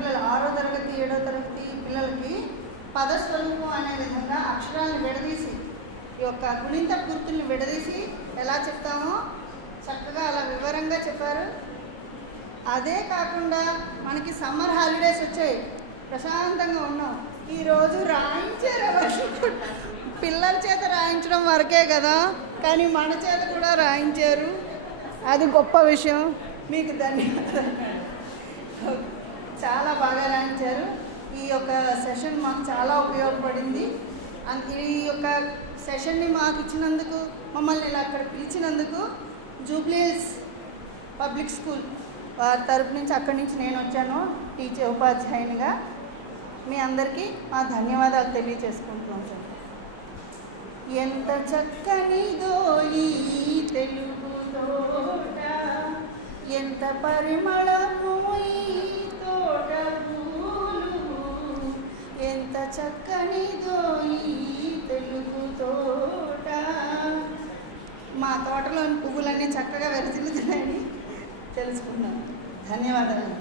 చిన్నపిల్లలు 6వ తరగతి 7వ తరగతి పిల్లలకి పదస్వరూపం అనే విధంగా అక్షరాలను విడదీసి ఈ యొక్క గుణింత గుర్తుల్ని విడదీసి ఎలా చెప్తామో చక్కగా అలా వివరంగా చెప్పారు. అదే కాకుండా మనకి సమ్మర్ హాలిడేస్ వచ్చాయి, ప్రశాంతంగా ఉన్నాం. ఈరోజు రాయించారు, పిల్లల చేత రాయించడం వరకే కదా, కానీ మన చేత కూడా రాయించారు. అది గొప్ప విషయం. మీకు ధన్యవాదాలు. చాలా బాగా రాయించారు. ఈ యొక్క సెషన్ మాకు చాలా ఉపయోగపడింది. ఈ యొక్క సెషన్ని మాకు ఇచ్చినందుకు, మమ్మల్ని ఇలా అక్కడ పిలిచినందుకు జూబ్లీ హిల్స్ పబ్లిక్ స్కూల్ వారి తరపు నుంచి, అక్కడి నుంచి నేను వచ్చాను ఉపాధ్యాయునిగా. మీ అందరికీ మా ధన్యవాదాలు తెలియజేసుకుంటున్నాం సార్. ఎంత చక్కనిదో ఈ తెలుగు తోట, ఎంత పరిమళము ఈ తోట పూలు, ఎంత చక్కనిదో ఈ తెలుగు తోట. మా తోటలోని పువ్వులన్నీ చక్కగా వెరజిల్లుతున్నాయని తెలుసుకున్నాను. ధన్యవాదాలు.